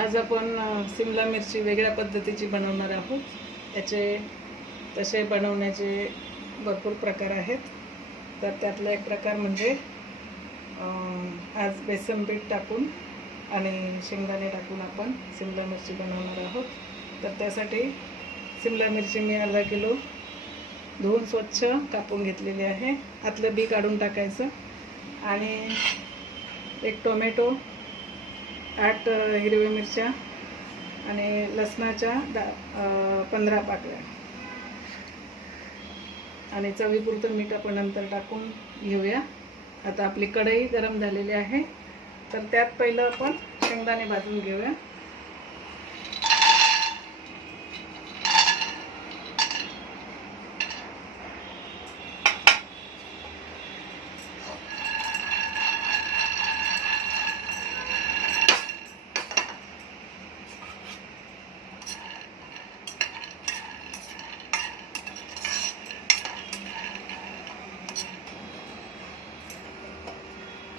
आज आपण सिमला मिरची वेगळ्या पद्धतीची बनवणार आहोत. त्याचे तसे बनवण्याचे भरपूर प्रकार आहेत. तर त्यातला एक प्रकार म्हणजे आज बेसन पीठ टाकून आणि शेंगदाणे टाकून आपण सिमला मिरची बनवणार आहोत. तर त्यासाठी सिमला मिरची मी अर्धा किलो धुवून स्वच्छ कापून घेतलेली आहे. आतलं बी काढून टाकायचं. आणि एक टोमॅटो आठ हिरव्या मिरच्या आणि लसणाच्या दा पंधरा पाकळ्या. आणि चवीपुरतं मीठ आपण नंतर टाकून घेऊया. आता आपली कढई गरम झालेली आहे. तर त्यात पहिलं आपण शेंगदाणे भाजून घेऊया.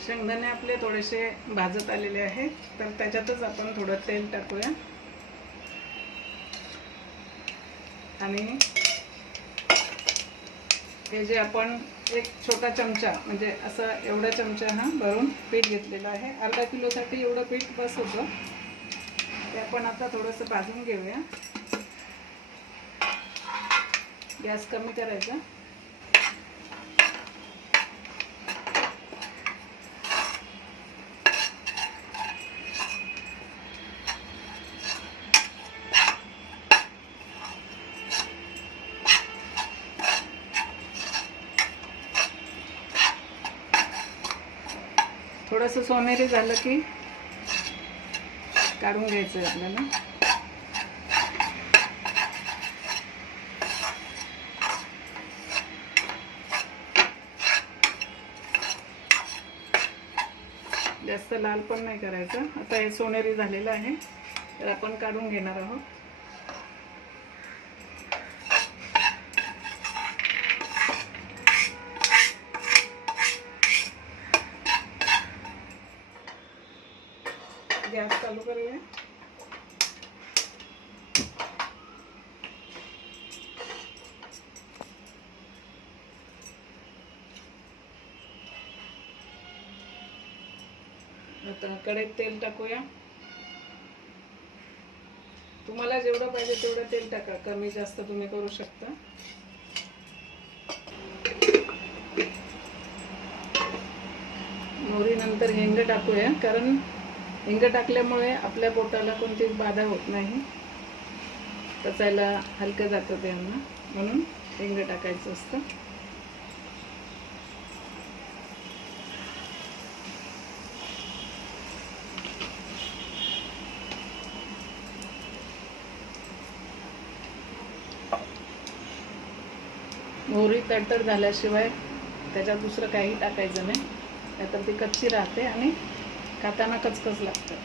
शेंगदाणे आपले थोडेसे भाजत आलेले आहेत तर त्याच्यातच आपण थोडं तेल टाकूया. आणि हे जे आपण एक छोटा चमचा म्हणजे असं एवढा चमचा हा भरून पीठ घेतलेला आहे. अर्धा किलोसाठी एवढं पीठ बस होतं. ते आपण आता थोडंसं भाजून घेऊया. गॅस कमी करायचा. थोडंसं सोनेरी झालं की काढून घ्यायचं आहे आपल्याला. जास्त लाल पण नाही करायचं. आता हे सोनेरी झालेलं आहे. तर आपण काढून घेणार आहोत गॅस चालू करूया आता कढईत तेल टाकूया. तुम्हाला जेवढं पाहिजे तेवढं तेल टाका. कमी जास्त तुम्ही करू शकता. मोहरी नंतर हिंग टाकूया कारण हिंग टाकल्यामुळे आपल्या पोटाला कोणतीच बाधा होत नाही. पचायला हलकं जातं त्यांना म्हणून हिंग टाकायचं असतं. मोहरी तडतड झाल्याशिवाय त्याच्यात दुसरं काही टाकायचं नाही. नाहीतर ती कच्ची राहते आणि खाताना कचकच लागतं.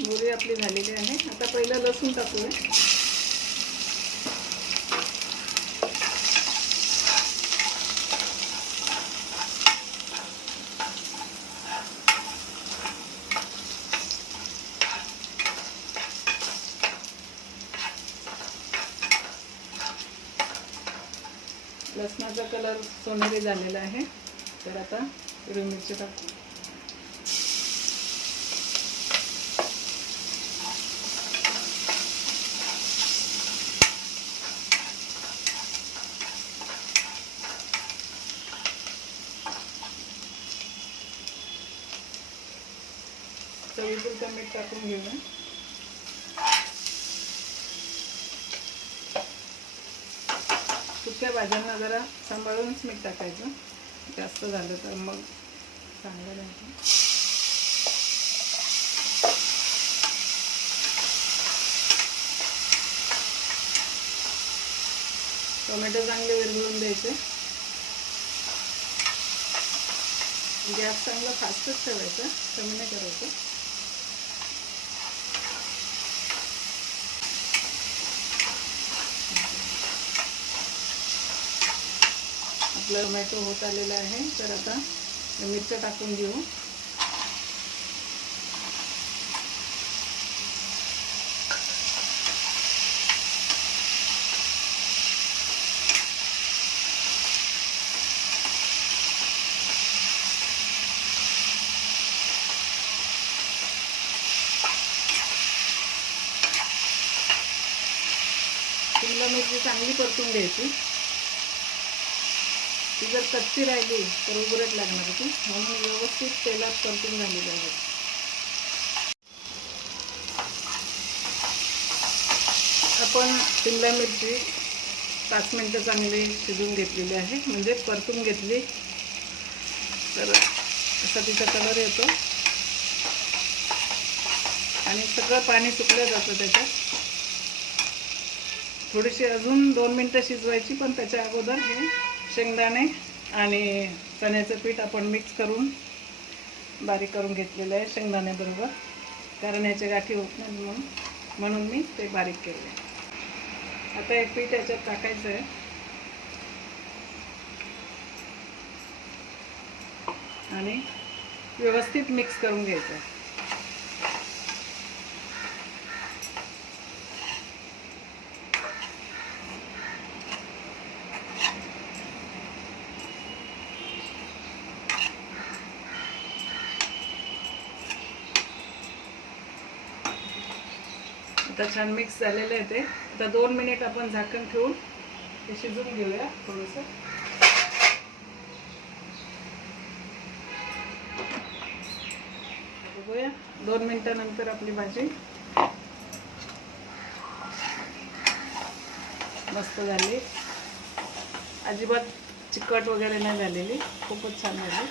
मोहरी आपली झालेली आहे. आता पहिलं लसूण टाकूया. लसणाचा कलर सोनेरी झालेला आहे. तर आता हिरवी मिरची टाकू. चवीपुरतं मीठ टाकून घेऊया. सुक्या भाज्यांना जरा सांभाळूनच मीठ टाकायचं. जास्त झालं तर मग चांगलं नाही टोमॅटो चांगले विरघळून द्यायचे. गॅस चांगला फास्टच ठेवायचा कमी नाही करायचं. आपलं टोमॅटो होत आलेलं आहे. तर आता मिरच्या टाकून घेऊ. मिरची चांगली परतून घ्यायची. ती जर कच्ची राहिली तर उघडत लागणार होती म्हणून व्यवस्थित तेलात परतून झाली पाहिजे आपण शिमला मिरची पाच मिनटं चांगली शिजून घेतलेली आहे. म्हणजे परतून घेतली. तर असा तिचा कलर येतो. आणि सगळं पाणी सुकलं जातं त्याच्यात. थोडीशी अजून दोन मिनटं शिजवायची पण त्याच्या अगोदर हे शेंगदाणे आणि चण्याचं पीठ आपण मिक्स करून बारीक करून घेतलेलं आहे शेंगदाण्याबरोबर कारण ह्याच्या गाठी होत नाही म्हणून. म्हणून मी ते बारीक केले आता हे पीठ याच्यात टाकायचं आहे. आणि व्यवस्थित मिक्स करून घ्यायचं आहे. आता छान मिक्स झालेलं आहे ते. आता दोन मिनिट आपण झाकण ठेवून ते शिजून घेऊया थोडंसं. बघूया. दोन मिनिटानंतर आपली भाजी. मस्त झाली. अजिबात चिकट वगैरे नाही झालेली. खूपच छान झाली.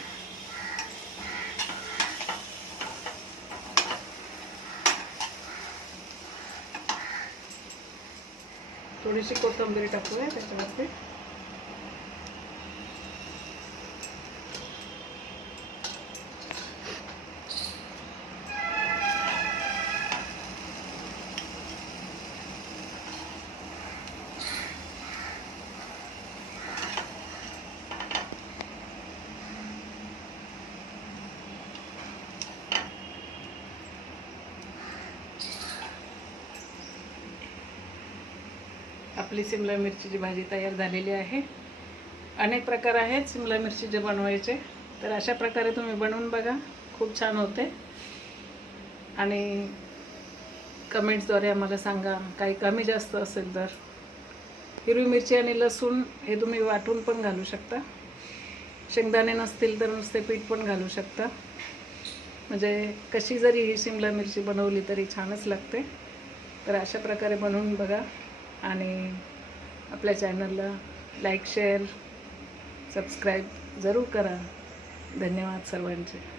थोडीशी कोथंबीर टाकूया त्याच्यावरती आपली सिमला मिरचीची भाजी तयार झालेली आहे. अनेक प्रकार आहेत सिमला मिरचीचे बनवायचे. तर अशा प्रकारे तुम्ही बनवून बघा. खूप छान होते. आणि कमेंट्सद्वारे आम्हाला सांगा काही कमी जास्त असेल तर. हिरवी मिरची आणि लसूण हे तुम्ही वाटून पण घालू शकता. शेंगदाणे नसतील तर नुसते पीठ पण घालू शकता. म्हणजे कशी जरी ही शिमला मिरची बनवली तरी छानच लागते. तर अशा प्रकारे बनवून बघा. आणि आपल्या चॅनलला लाईक शेअर सबस्क्राईब जरूर करा. धन्यवाद सर्वांचे.